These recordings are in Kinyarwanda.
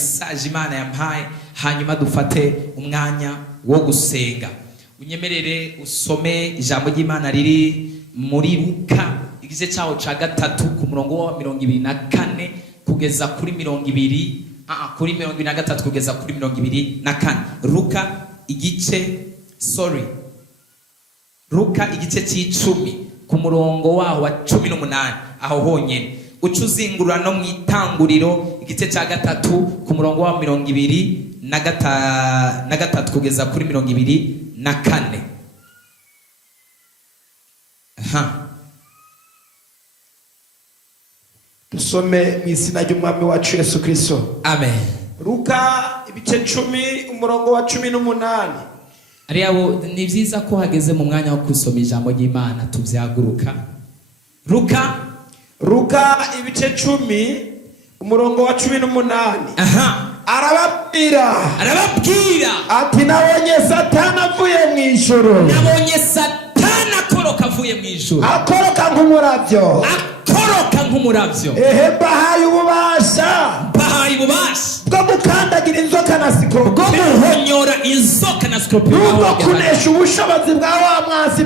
message Imana yampaye, hanyuma dufate umwanya wo gusenga. Unyemerere usome ijambo ry'Imana riri muri Luka igice cyaho ca gatatu ku murongo wa 24 kugeza kuri 20 kuri 23 kugeza kuri 24. Luka igice c'10 ku murongo waho wa 18 aho honyene. Ucuzingurura no mu Itanguriro igice cya gatatu ku murongo wa 23 kugeza kuri 24. Dusome mu izina ry'Umwami wacu Yesu Kristo. Amen. Luka ibice 10 umurongo wa 18. Ariabo ni vyiza ko hageze mu mwanya wo kusoma ijambo ry'Imana tuvyaguruka. Luka ibice 10 umurongo wa 18. Arababwira ati nabonye Satani avuye mu ijuru. Akoroka avuye mu ijuru. Akoroka nk'umuravyo. Bahaye ububasha bwo gukandagira inzoka na sikorupiyo, bwo guhonyora inzoka na sikorupiyo, bwo kunesha ubushobozi bwa wa mwasi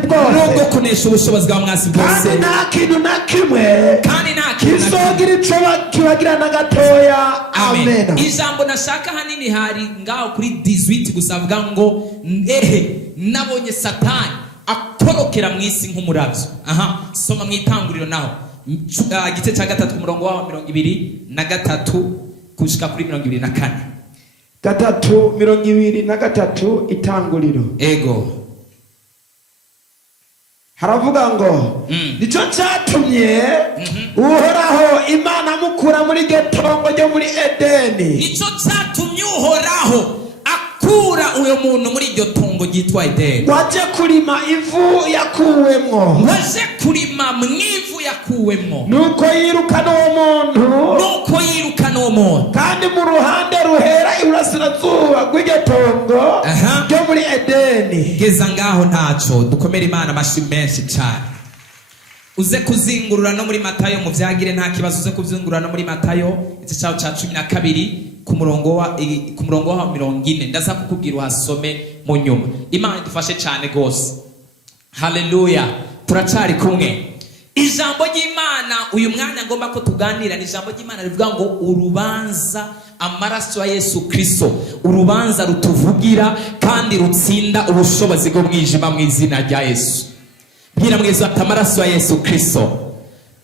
bwose, kandi nta kintu na kimwe kizogira ico kibagira na gatoya. Amen. Ijambo nashaka hanini hari ngaho kuri 18 gusavuga ngo nabonye Satani akorokera mu isi nk'umuravyo. Soma mu Itanguriro naho igice cya gatatu ku murongo wa 23 kushika kuri 24. 3:23 Itanguriro. Ego. Haravuga ngo nico cyatumye Uhoraho Imana mukura muri getongo ryo muri Edeni. Nico cyatumye Uhoraho akura uyo muntu muri iryo tongo ryitwa Edeni. Waje kurima ivu yakuwemwo. Nuko yirukana uwo muntu. Kandi mu ruhande ruhera iburasirazuba rw'iryo tongo ryo muri Edeni. Geza ngaho ntaco dukomera Imana amashi menshi cyane. Uze kuzingurura no muri Matayo mu vyagire nta kibazo. Uze kuzingurura no muri Matayo igice cyaho ca 12 ku murongo wa 40. Ndaza kukubwira uhasome mu nyuma. Imana idufashe cyane gose. Haleluya. Turacari kumwe. Ijambo ry'Imana uyu mwanya ngomba ko tuganira ni ijambo ry'Imana rivuga ngo urubanza, amaraso ya Yesu Kristo, urubanza rutuvugira kandi rutsinda ubushobozi bwo mwijima mu izina rya Yesu. Bwira mwiza ati amaraso ya Yesu Kristo.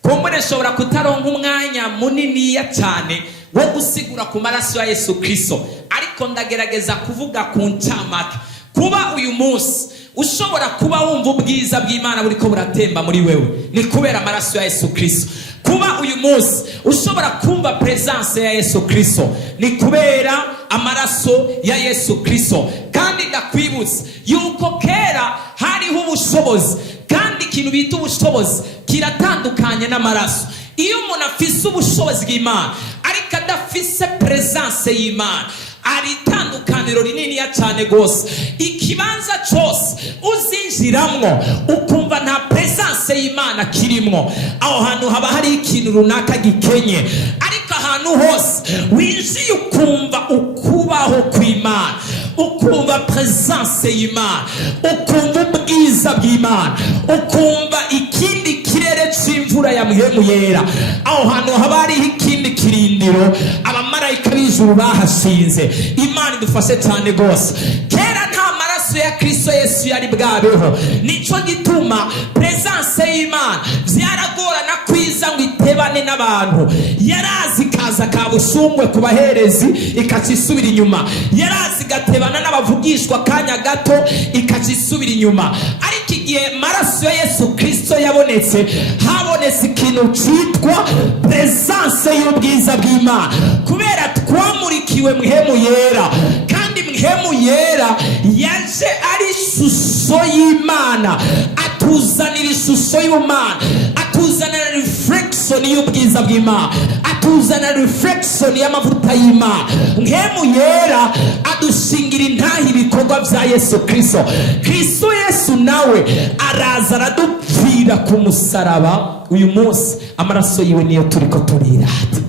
Kumbure shobora kutaronka umwanya munini ya cyane wo gusigura ku maraso ya Yesu Kristo, ariko ndagerageza kuvuga ku ncamake. Kuba uyu munsi ushobora kuba wumva ubwiza bw'Imana buriko buratemba muri wewe, ni kubera amaraso ya Yesu Kristo. Kuba uyu munsi ushobora kumva presence ya Yesu Kristo, ni kubera amaraso ya Yesu Kristo. Kandi ndakwibutsa yuko kera hariho ubushobozi, kandi ikintu bita ubushobozi kiratandukanye n'amaraso. Iyo umuntu afise ubushobozi bw'Imana ariko adafise presence y'Imana, ari itandukaniro rinini ya cyane gose. Ikibanza cyose uzinjiramwo ukumva nta presence y'Imana kirimwo, aho hantu haba hari ikintu runaka gikenye. Ariko ahantu hose winjiye ukumva ukubaho kw'Imana, ukumva presence y'Imana, ukumva ubwiza bw'Imana, ukumva ikindi kirere c'imvura ya Mpwemu Yera, aho hantu haba hari ikindi kirindiro abamarayika b'ijuru bahashinze. Imana idufashe cyane gose. Kera nta maraso ya Kristo Yesu yari bwabeho, nico gituma presence y'Imana vyaragorana kwiza ngo itebane n'abantu. Yarazi kaza kabushungwe ku baherezi ikacisubira inyuma, yarazi gatebana n'abavugishwa kanya gato ikacisubira inyuma. Ariko igihe maraso ya Yesu Kristo yabonetse, habonetse ikintu citwa presence y'ubwiza bw'Imana, kubera twamurikiwe Mpwemu Yera. Kandi Mpwemu Yera yaje ari ishusho y'Imana, atuzanira ishusho y'Imana, atuzanira reflection y'ubwiza bw'Imana, atuzanira reflection y'amavuta y'Imana. Mpwemu Yera adushingira intahi ibikorwa vya Yesu Kristo. Kristo Yesu nawe araza aradupfira ku musaraba. Uyu munsi amaraso yiwe niyo turiko turirata.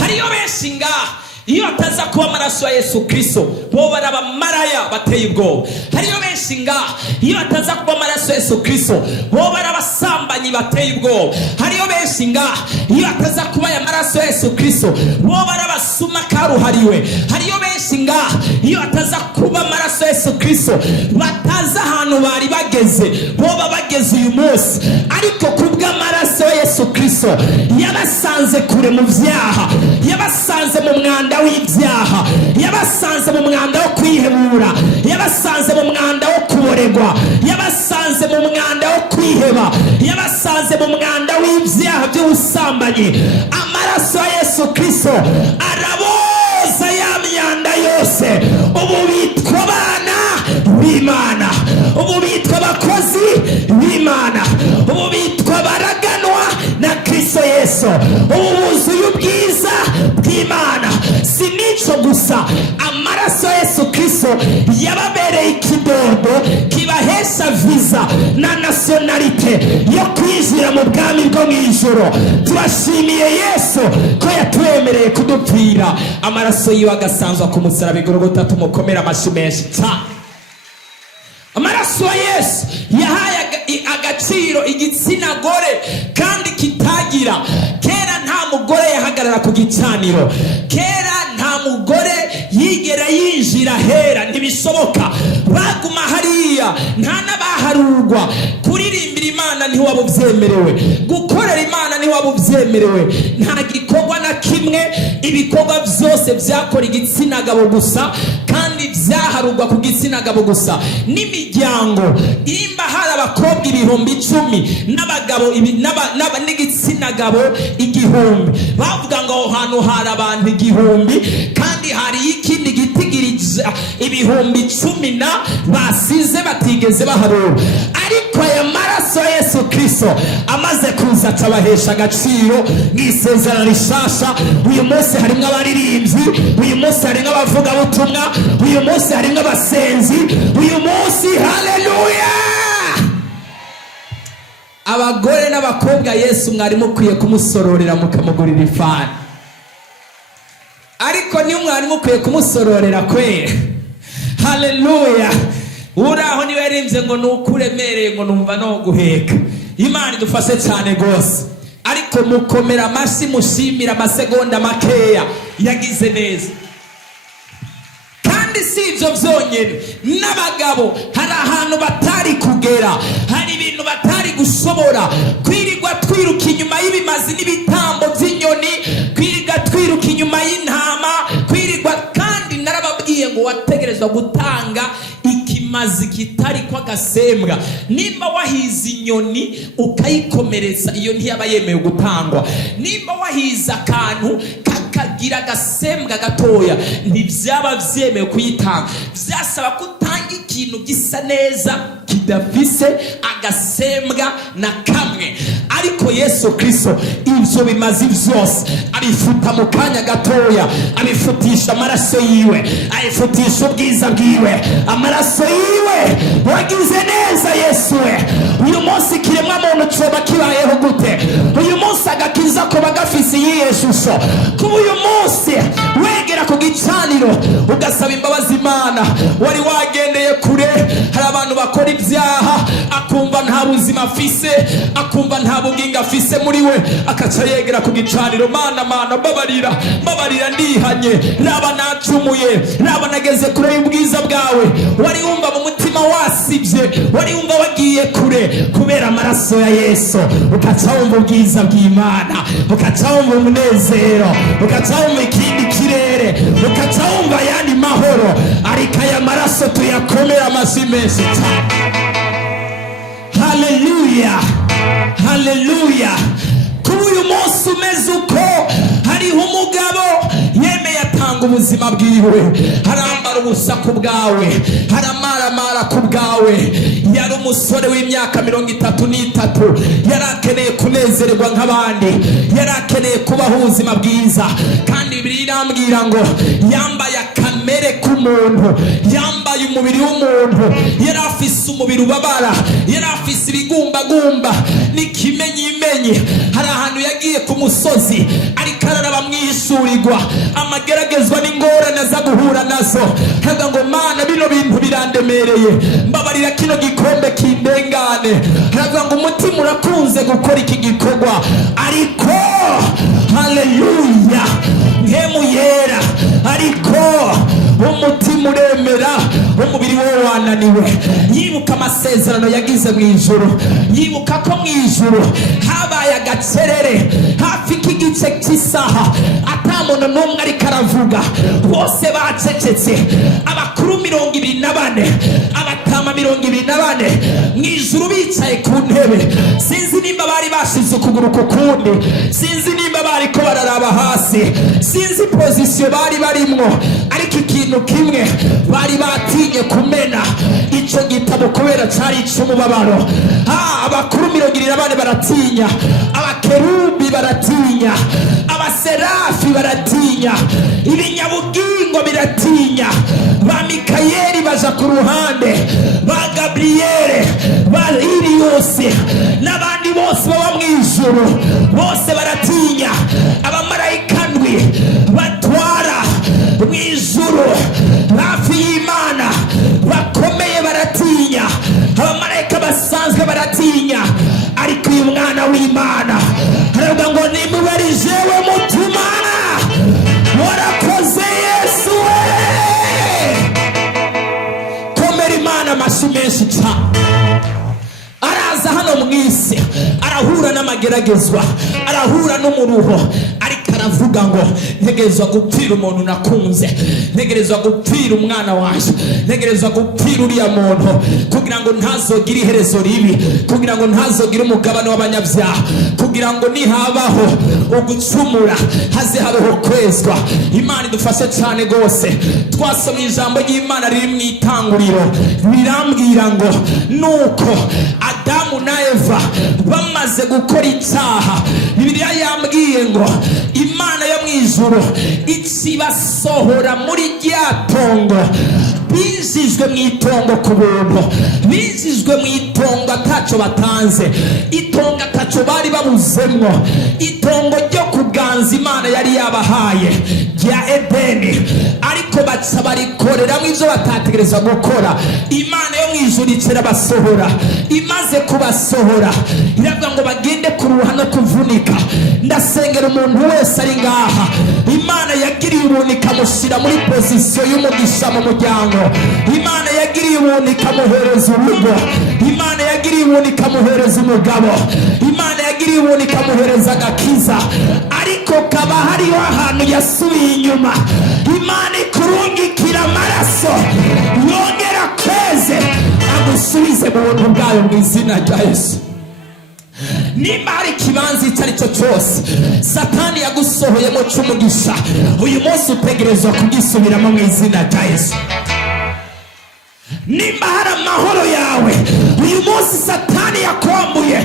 Hariyo benshi ngaha iyo ataza kuba amaraso ya Yesu Kristo bo barabamaraya bateye ubwoba. Hariyo benshi ngaha iyo ataza kuba amaraso ya Yesu Kristo bo barabasambanyi bateye ubwoba. Hariyo benshi ngaha iyo ataza kuba amaraso ya Yesu Kristo bo barabasuma karuhariwe. Hariyo benshi ngaha iyo ataza kuba amaraso ya Yesu Kristo bataza ahantu bari bageze bo babageze uyu munsi. Ariko kubw'amaraso ya Yesu Kristo yabasanze kure mu vyaha, yabasanze mu mwanda w'ibyaha, yabasanze mu mwanda wo kwihebura, yabasanze mu mwanda wo kuboregwa, yabasanze mu mwanda wo kwiheba, yabasanze mu mwanda w'ibyaha by'ubusambanyi. Amaraso ya Yesu Kristo araboza ya myanda yose. Ubu bitwa abana b'Imana, ubu bitwa abakozi b'Imana, ubu bitwa baraganwa na Kristo Yesu. Ubu buzuye ubwiza bw'Imana. Si nico gusa, amaraso ya Yesu Kristo yababereye ikidodo kibahesha visa na nationalite yo kwinjira mu bwami bwo mw'ijoro. Turashimiye Yesu ko yatwemereye kudupfira. Amaraso yiwe agasanzwa ku musaraba igorogota. Tumukomera amashyi menshi cyane. Amaraso ya Yesu yahaye agaciro igitsina gore kandi kitagira. Kera nta mugore yahagarara ku gicaniro, kera nta mugore yigera yinjira hera, ntibishoboka. Baguma hariya, nta n'abaharurwa. Kuririmbira Imana niho waba ubyemerewe, gukorera Imana niho waba ubyemerewe. Nta gikorwa na kimwe, ibikorwa byose byakora igitsina gabo gusa kandi byaharurwa ku gitsina gabo gusa. N'imiryango imba hari abakobwa 10,000 n'abagabo n'igitsina gabo 1000, bavuga ngo aho hantu hari abantu 1000 kandi hari ikindi gitigiriza 10,000 basize batigeze baharura. Ariko aya maraso ya Yesu Kristo amaze kuza acabahesha agaciro n'isezerano rishasha. Uyu munsi harimo abaririmbyi, uyu munsi harimo abavuga butumwa, uyu munsi harimo abasenzi, uyu munsi haleluya. Abagore n'abakobwa Yesu mwari mukwiye kumusororera mukamugurira ifani, ariko niyo mwari mukwiye kumusororera kwera. Haleluya. Uraho niwe yarimvye ngo nukuremereye ngo numva no guheka. Imana idufashe cyane gose. Ariko mukomera amashyi mushimira amasegonda makeya yagize neza. Kandi si ibyo byonyine, n'abagabo hari ahantu batari kugera, hari ibintu batari gushobora. Kwirirwa twiruka inyuma y'ibimazi n'ibitambo by'inyoni, kwirirwa twiruka inyuma y'intama, kwirirwa. Kandi narababwiye ngo wategerezwa gutanga ikimazi kitari kwa gasembwa. Nimba wahiza inyoni ukayikomeretsa, iyo ntiyaba yemewe gutangwa. Nimba wahiza akantu kakagira gasembwa gatoya, ntibyaba byemewe kuyitanga. Byasaba kutanga ikintu gisa neza kidafise agasembwa na kamwe. Ariko Yesu Kristo ibyo bimazi byose abifuta mu kanya gatoya, abifutisha amaraso yiwe, abifutisha ubwiza bwiwe. Amaraso yiwe wagize neza Yesu we. Uyu munsi kiremwa muntu coba kibayeho gute? Uyu munsi agakiza ko bagafise iyihe shusho? Kuba uyu munsi wegera ku gicaniro ugasaba imbabazi Imana, wari wagendeye kure. Hari abantu bakora ibyaha akumva nta buzima afise, akumva nta bugingo afise muri we, akaca yegera ku gicaniro. Mana mbabarira ndihanye, raba nacumuye, raba nageze kure y'ubwiza bwawe. Wari wumva mu mutima wasibye, wari wumva wagiye kure. Kubera amaraso ya Yesu ukaca wumva ubwiza bw'Imana, ukaca wumva umunezero, ukaca wumva ikindi kirere, ukaca wumva yandi mahoro. Ariko aya maraso tuyakomera amashyi menshi cyane. Haleluya, haleluya. Kuba uyu munsi umeze uko, hariho umugabo yemeye atanga ubuzima bwiwe, harambara ubusa ku bwawe, haramaramara ku bwawe, yari umusore w'imyaka 33, yari akeneye kunezererwa nk'abandi, yari akeneye kubaho ubuzima bwiza. Kandi Bibiliya irambwira ngo yambaye akamere k'umuntu, yambaye umubiri w'umuntu, yari afise umubiri ubabara, yari afise ibigumbagumba n'ikimenyimenyi. Hari ahantu yagiye ku musozi ariko araraba mwishurirwa amageragezwa n'ingorane aza guhura nazo. Havuga ngo Mana, bino bintu birandemereye, mbabarira kino gikombe kindengane. Havuga ngo umutima urakunze gukora iki gikorwa, ariko haleluya mpemu yera, ariko umutima uremera, umubiri we wananiwe. Yibuka amasezerano yagize mu ijuru, yibuka ko mu ijuru habaye agacerere hafi k'igice cy'isaha, atamuntu n'umwe ariko aravuga, bose bacecetse. Abakuru 24, abatama 24 mu ijuru bicaye ku ntebe. Sinzi nimba bari bashize ukuguru ku kundi, sinzi nimba bari ko bararaba hasi, sinzi pozisiyo bari barimwo, ariko ikintu kimwe bari batinye kumena icyo gitabo kubera cyari icy'umubabaro. Abakuru 24 baratinya, abakerubi baratinya, abaserafi baratinya, ibinyabugingo biratinya, ba Mikayeli baja ku ruhande, ba Gabriyeli, ba Iriyose n'abandi bose baba mu ijuru, bose baratinya. Abamarayika ndwi batwara mu ijuru hafi y'Imana bakomeye baratinya, abamarayika basanzwe baratinya, ariko uyu mwana w'Imana aravuga ngo nimubarije we mutima, warakoze Yesu we. Komera Imana amashyi menshi cyane. Araza hano mu isi, arahura n'amageragezwa, arahura n'umuruho, ariko aravuga ngo ntegerezwa gupfira umuntu nakunze, ntegerezwa gupfira umwana waje, ntegerezwa gupfira uriya muntu kugira ngo ntazogire iherezo ribi, kugira ngo ntazogire umugabane w'abanyabyaha, kugira ngo nihabaho ugucumura haze habeho kwezwa. Imana idufashe cyane gose. Twasomye ijambo ry'Imana riri mu Itanguriro, birambwira ngo nuko Adamu na Eva bamaze gukora icyaha, Bibiliya yambwiye ngo Imana yo mu ijuru ikibasohora muri rya tongo. Binjijwe mu itongo ku buntu, binjijwe mu itongo ataco batanze, itongo ataco bari babuzemwo, itongo ryo kuganza Imana yari yabahaye rya Edeni, ariko baca barikoreramo ivyo batategereza gukora. Imana yo mu ijuru icera basohora, imaze kubasohora iravuga ngo bagende kuruha no kuvunika. Ndasengera umuntu wese ari ngaha, Imana yagiriye ubuntu ikamushyira muri pozisiyo y'umugisha mu muryango, Imana yagiriye ubuntu ikamuhereza urugo, Imana yagiriye ubuntu ikamuhereza umugabo, Imana yagiriye ubuntu ikamuhereza agakiza, ariko kaba hariho ahantu yasubiye inyuma. Imana ikurungikira amaraso yongera kweze agusubize mu buntu bwayo mu izina rya Yesu. Nimba hari ikibanza icyo ari cyo cyose Satani yagusohoyemo cy'umugisha, uyu munsi utegerezwa kugisubiramo mu izina rya Yesu. Nimba hari amahoro yawe uyu munsi Satani yakwambuye,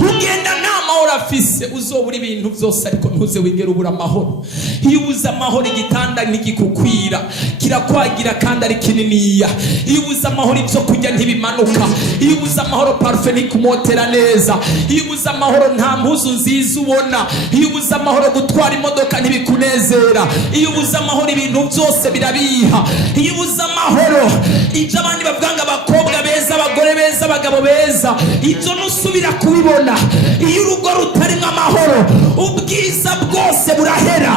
ugenda nta mahoro afise, uzobura ibintu byose ariko ntuze wigera ubura amahoro. Iyo ubuze amahoro igitanda ntigikukwira, kirakwagira kandi ari kininiya. Iyo ubuze amahoro ibyo kurya ntibimanuka, iyo ubuze amahoro parufe ntikumotera neza, iyo ubuze amahoro nta mpuzu nziza ubona, iyo ubuze amahoro gutwara imodoka ntibikunezera, iyo ubuze amahoro ibintu byose birabiha, iyo ubuze amahoro ibyo abandi bavuga ngo abakobwa beza, abagore beza, abagabo beza, ibyo nusubira kubibona. Iyo urugo rutarimo amahoro ubwiza bwose burahera,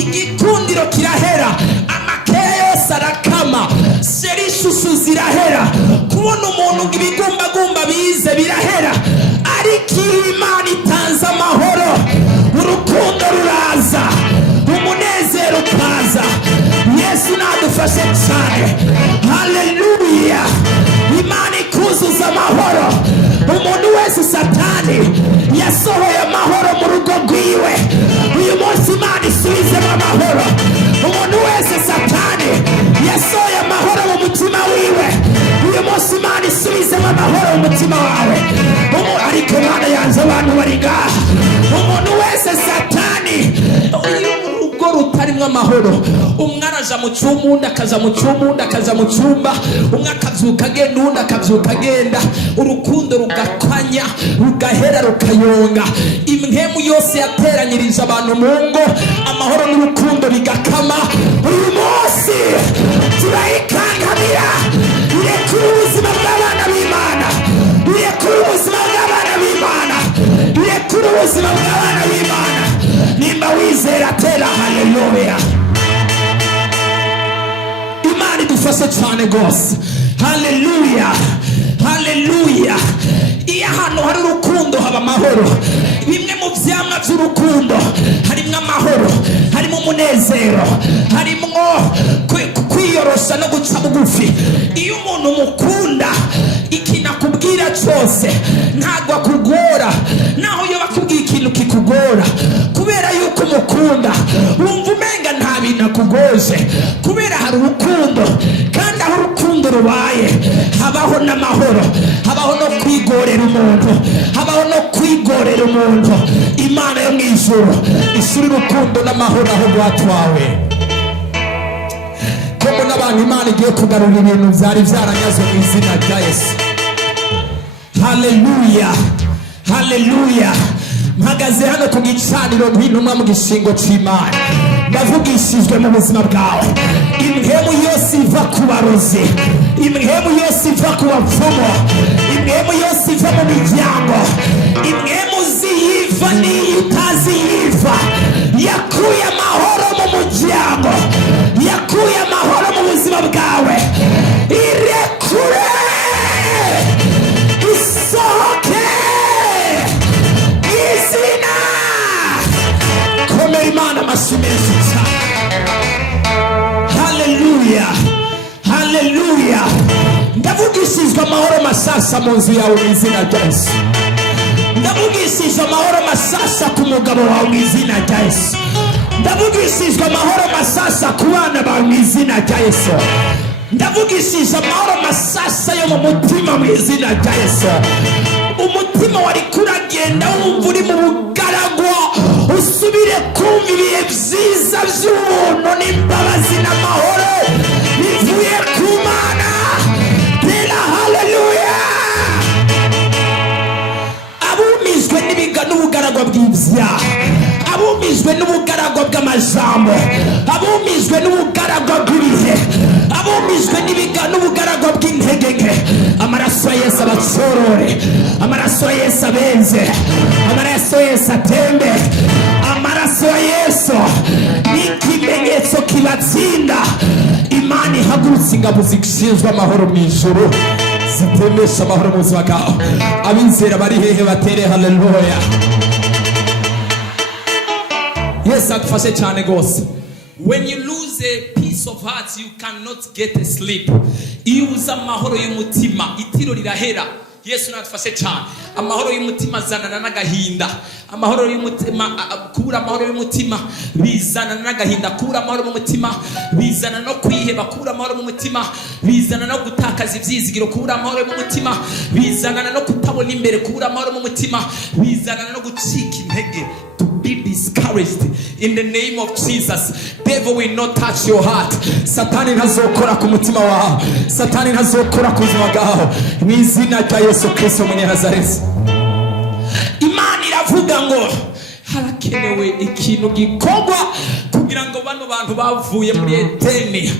igikundiro kirahera, amakeya yose arakama, serishushu zirahera, kubona umuntu ngo ibigumbagumba bize birahera. Ariko Imana itanze amahoro, urukundo ruraza, umunezero ukaza. Yesu nadufashe cyane, haleluya. Imana ikuzuza amahoro. Umuntu wese Satani yasohoye amahoro mu rugo rwiwe, uyu munsi Imana isubizemo amahoro. Umuntu wese Satani yasohoye amahoro mu mutima wiwe, uyu munsi Imana isubizemo amahoro umutima wawe. Ariko Imana yanze abantu bari ngaha. Umuntu wese Satani urugo rutarimwo amahoro, umwe araja mu cyumba, undi akaja mu cyumba, undi akaja mu cyumba, umwe akavyuka agenda, undi akavyuka agenda, urukundo rugakanya, rugahera, rukayonga. Imhemu yose yateranyirije abantu mu ngo, amahoro n'urukundo bigakama. Uyu munsi turayikankamira. Irekure ubuzima bw'abana b'Imana, irekure ubuzima bw'abana b'Imana, irekure ubuzima bw'abana b'Imana. Nimba wizera tera haleluya. Imana idufashe cyane gose. Haleluya, haleluya. Iyo ahantu hari urukundo haba amahoro. Bimwe mu vyamwa vy'urukundo harimo amahoro, harimo umunezero, harimo kwiyorosha no guca bugufi. Iyo umuntu mukunda, ikintu akubwira cyose ntabwo akugora, naho iyo bakubwiye ikintu kikugora, kubera yuko umukunda wumva umenga nta bintu akugoje, kubera hari urukundo. Kandi aho urukundo rubaye habaho n'amahoro, habaho no kwigorera umuntu, habaho no kwigorera umuntu. Imana yo mw'ijuru ishyira urukundo n'amahoro aho rwatwawe. Komo n'abantu Imana igiye kugarura ibintu byari byaranyazwe mu izina rya Yesu. Haleluya, haleluya. Mpagaze hano ku gicaniro nk'intumwa mu gishingo cy'Imana, ndavugishijwe mu buzima bwawe. Imhemu yose iva ku barozi, imhemu yose iva ku bapfumu, imhemu yose iva mu miryango, imhemu ziyiva n'iyo utaziyiva, yakuye amahoro mu muryango, yakuye amahoro mu buzima bwawe. Irekure, isohoke izina. Komera Imana amashyi menshi cyane. Haleluya, haleluya. Ndavugishijwe amahoro masasa mu nzu yawe mu izina rya Yesu. Ndavugishijwe amahoro masasa ku mugabo wawe mu izina rya Yesu. Ndavugishijwe amahoro masasa ku bana bawe mu izina rya Yesu. Ndavugishije amahoro masasa yo mu mutima mu izina rya Yesu. Umutima wari kuragenda wumva uri mu bugaragwa, usubire kumva ibihe byiza by'ubuntu n'imbabazi n'amahoro bivuye ku Mana. Tera haleluya. Abumijwe n'ubugaragwa bw'ibyaha, abumijwe n'ubugaragwa bw'amajambo, abumijwe n'ubugaragwa bw'ibihe, abumijwe n'ubugaragwa bw'intege nke, amaraso ya Yesu abacorore, amaraso ya Yesu abenze, amaraso ya Yesu atembe. Amaraso ya Yesu ni ikimenyetso kibatsinda. Imana ihagurutse ingabo zishinzwe amahoro mu ijuru, zitemesha amahoro mu buzima bwawe. Abizera bari hehe batere haleluya. Yesu adufashe cyane gose. When you lose a peace of heart, you cannot get a sleep. Iyo uza amahoro y'umutima, itiro rirahera. Yesu nadufashe cyane. Amahoro y'umutima azanana n'agahinda. Amahoro y'umutima, kubura amahoro y'umutima bizana n'agahinda. Kubura amahoro mu mutima bizana no kwiheba. Kubura amahoro mu mutima bizana no gutakaza ibyizigiro. Kubura amahoro mu mutima bizana no kutabona imbere. Kubura amahoro mu mutima bizana no gucika intege. Be discouraged in the name of Jesus. Devil will not touch your heart. Satani ntazokora ku mutima wawe, Satani ntazokora ku buzima bwawe mu izina rya Yesu Kristo Umunyanazareti. Imana iravuga ngo harakenewe ikintu gikorwa kugira ngo bano bantu bavuye muri Edeni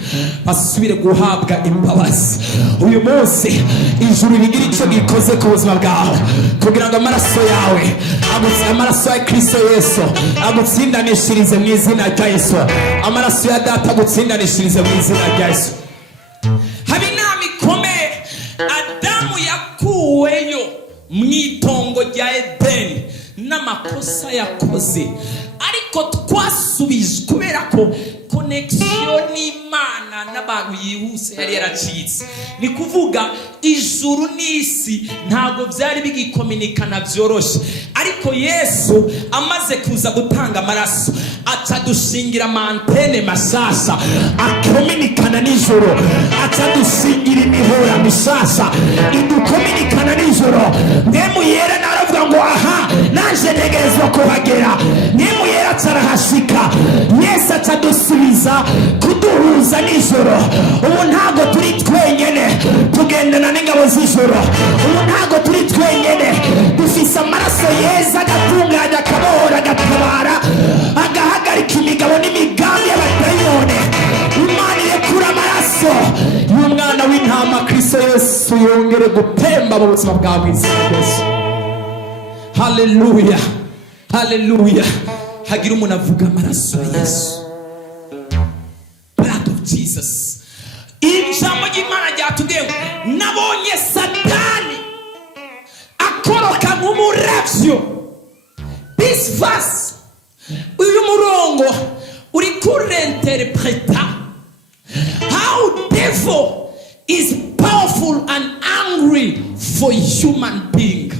basubire guhabwa imbabazi. Uyu munsi ijuru rigira icyo gikoze ku buzima bwawe kugira ngo amaraso yawe, amaraso ya Kristo Yesu agutsindanishirize mu izina rya Yesu. Amaraso ya Data agutsindanishirize mu izina rya Yesu. Haba inama ikomeye Adamu yakuweyo mu itongo rya Edeni n'amakosa yakoze, ariko twasubije kubera ko connection n'Imana n'abantu yihuse yari yaracitse. Ni kuvuga ijuru n'isi ntago byari bigikominikana byoroshe, ariko Yesu amaze kuza gutanga amaraso atadushingira mantene masasa akominikana n'ijuru, atadushingira imihora misasa idukominikana n'ijuru. nijoro mpemu yera naravuga ngo aha nanje ntegerezwa kuhagera. mpemu yera atarahashika, Yesu atadusubiza kuduhuza nijoro. ubu ntago turi twenyene tugendana n'ingabo z'ijoro, ubu ntago turi twenyene, dufise amaraso yeza agatunganya akabohora agatabara agahagarika imigabo n'imigambi y'abadayimoni. Imana irekura amaraso y'umwana w'intama Kristo Yesu yongere gutemba mu buzima bwawe Yesu. Haleluya, haleluya. hagira umuntu avuga amaraso ya Yesu, blood of Jesus. ijambo ry'Imana ryatubwiye nabonye Satani akoroka nk'umuravyo. This verse, uyu murongo uri kurenterpreta how devil is powerful and angry for human being.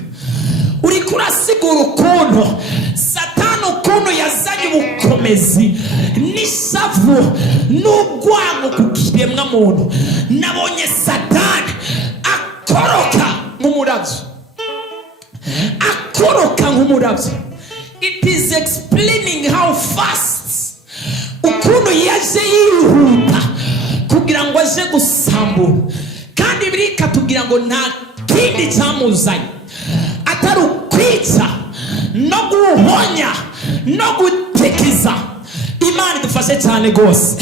uri kurasigura ukuntu Satani ukuntu yazanye ubukomezi n'ishavu n'urwango ku kiremwa muntu. nabonye Satani akoroka nk'umuravyo, akoroka nk'umuravyo. It is explaining how fast ukuntu yaje yihuta kugira ngo aje gusambura. kandi birika tugira ngo nta kindi cyamuzanye atari ukwica no guhonya no gutikiza. Imana idufashe cyane gose.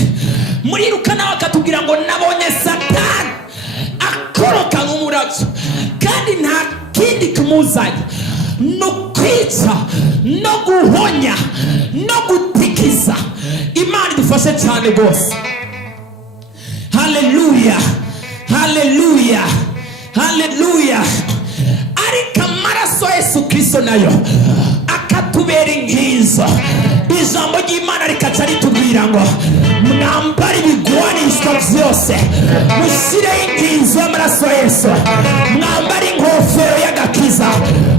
muri Luka nawe akatubwira ngo nabonye Satani akoroka nk'umuravyo kandi nta kindi kimuzanye no kwica no guhonya no gutikiza. Imana idufashe cyane gose. Haleluya, haleluya, haleluya. ariko amaraso Yesu Kristo nayo akatubera inkizo. ijambo ry'Imana rikaca ritubwira ngo mwambare ibigwanishwa byose, mushireho inkizo y'amaraso ya Yesu, mwambare ingofero y'agakiza,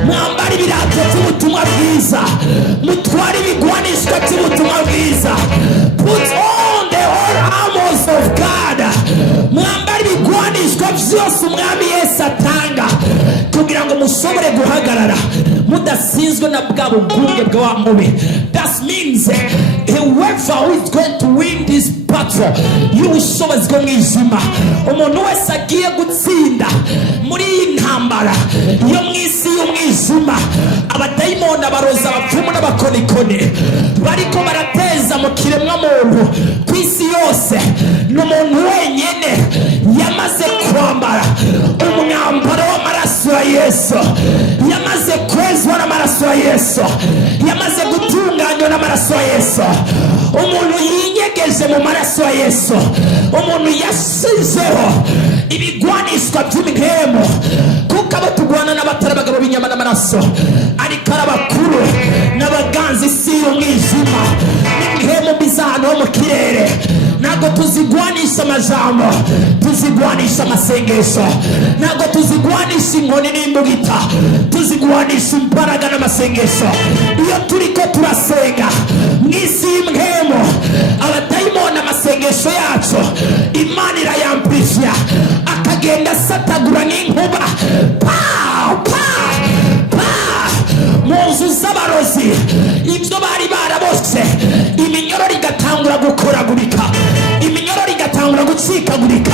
mwambare ibirato by'ubutumwa bwiza, mutware ibigwanishwa by'ubutumwa bwiza. Put on the whole armors of God. mwambare ibigwanishwa byose umwami Yesu atanga kugira ngo mushobore guhagarara mudasinzwe na bwa bugunge bwa mubi. That means whoever who is going to win this battle, y'ubushobozi bwo mwijima, umuntu wese agiye gutsinda muri iyi ntambara yo mu isi y'umwijima. abadayimoni, abarozi, abapfumu n'abakonikoni bariko barateza mu kiremwa muntu ku isi yose, n'umuntu wenyene yamaze kwambara umwambaro w'amaraso ya Yesu, yamaze kwezwa n'amaraso ya Yesu, yamaze gutunganywa n'amaraso ya Yesu. umuntu yinyegeje mu maraso ya Yesu, umuntu yasizeho ibigwanishwa by'imihemo. kuko abo tugwana n'abatari abagabo b'inyama n'amaraso, ariko ari abakuru n'abaganzi isi y'umwijima n'imihemo bizahano ho mu kirere. ntabwo tuzigwanisha amajambo, tuzigwanisha amasengesho. ntabwo tuzigwanisha inkoni n'imbugita, tuzigwanisha imbaraga n'amasengesho. iyo turiko turasenga mu isi y'imhemo, abadayimoni amasengesho yacu Imana irayamplifya, akagenda asatagura n'inkuba mu nzu z'abarozi. ibyo bari barabose, iminyororo igatangura gukoragurika, iminyororo igatangura gucikagurika.